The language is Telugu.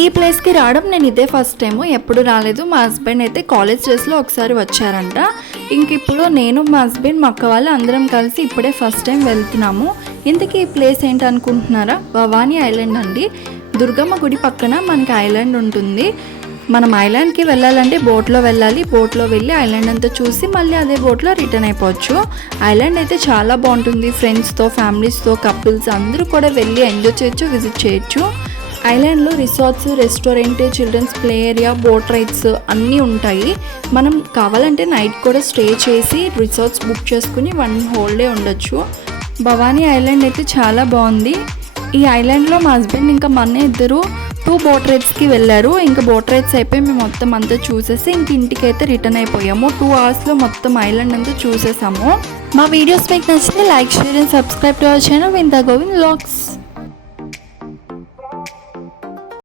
ఈ ప్లేస్కి రావడం నేను ఇదే ఫస్ట్ టైము, ఎప్పుడు రాలేదు. మా హస్బెండ్ అయితే కాలేజ్ డేస్లో ఒకసారి వచ్చారంట. ఇంక ఇప్పుడు నేను మా హస్బెండ్ మా అక్క వాళ్ళు అందరం కలిసి ఇప్పుడే ఫస్ట్ టైం వెళ్తున్నాము. ఇంతకీ ఈ ప్లేస్ ఏంటనుకుంటున్నారా? భవానీ ఐలాండ్ అండి. దుర్గమ్మ గుడి పక్కన మనకి ఐలాండ్ ఉంటుంది. మనం ఐలాండ్కి వెళ్ళాలంటే బోట్లో వెళ్ళాలి. బోట్లో వెళ్ళి ఐలాండ్ అంతా చూసి మళ్ళీ అదే బోట్లో రిటర్న్ అయిపోవచ్చు. ఐలాండ్ అయితే చాలా బాగుంటుంది. ఫ్రెండ్స్తో, ఫ్యామిలీస్తో, కపుల్స్ అందరూ కూడా వెళ్ళి ఎంజాయ్ చేయొచ్చు, విజిట్ చేయొచ్చు. ఐలాండ్లో resorts, restaurant, children's play area, boat rides అన్నీ ఉంటాయి. మనం కావాలంటే నైట్ కూడా స్టే చేసి రిసార్ట్స్ బుక్ చేసుకుని 1 whole day ఉండొచ్చు. భవానీ ఐలాండ్ అయితే చాలా బాగుంది. ఈ ఐలాండ్లో మా హస్బెండ్ ఇంకా మా అన్న ఇద్దరు 2 బోట్ రైడ్స్కి వెళ్ళారు. ఇంకా బోట్ రైడ్స్ అయిపోయి మేము మొత్తం అంతా చూసేసి ఇంక ఇంటికైతే రిటర్న్ అయిపోయాము. 2 hours మొత్తం ఐలాండ్ అంతా చూసేసాము. మా వీడియోస్ మీకు నచ్చితే like, share and subscribe to our channel Vintha Govind vlogs.